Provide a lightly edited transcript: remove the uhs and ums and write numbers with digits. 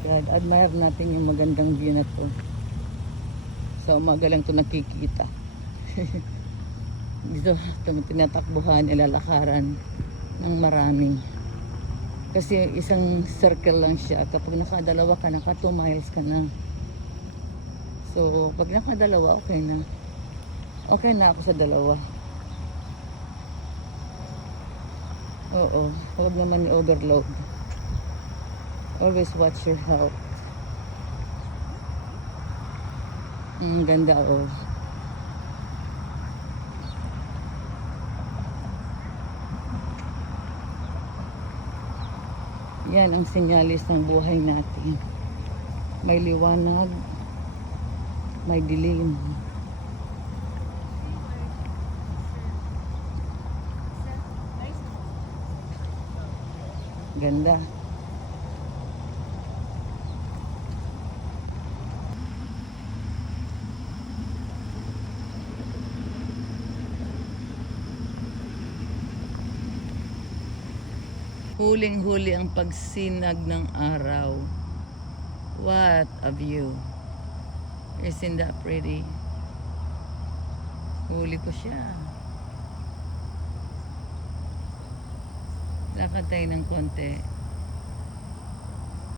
God, admire natin yung magandang view na to. Sa umaga lang to nakikita. Dito itong tinatakbuhan, ilalakaran ng marami. Kasi isang circle lang siya. Kapag nakadalawa ka, naka 2 miles ka na. So, pag nakadalawa, okay na. Okay na ako sa dalawa. Oo, huwag naman i-overload. Always watch your health. Ganda oh. Yan ang senyalis ng buhay natin. May liwanag, may dilim. Ganda. Huling-huli ang pagsinag ng araw. What a view. Isn't that pretty? Huli ko siya. Lakad tayo ng konti.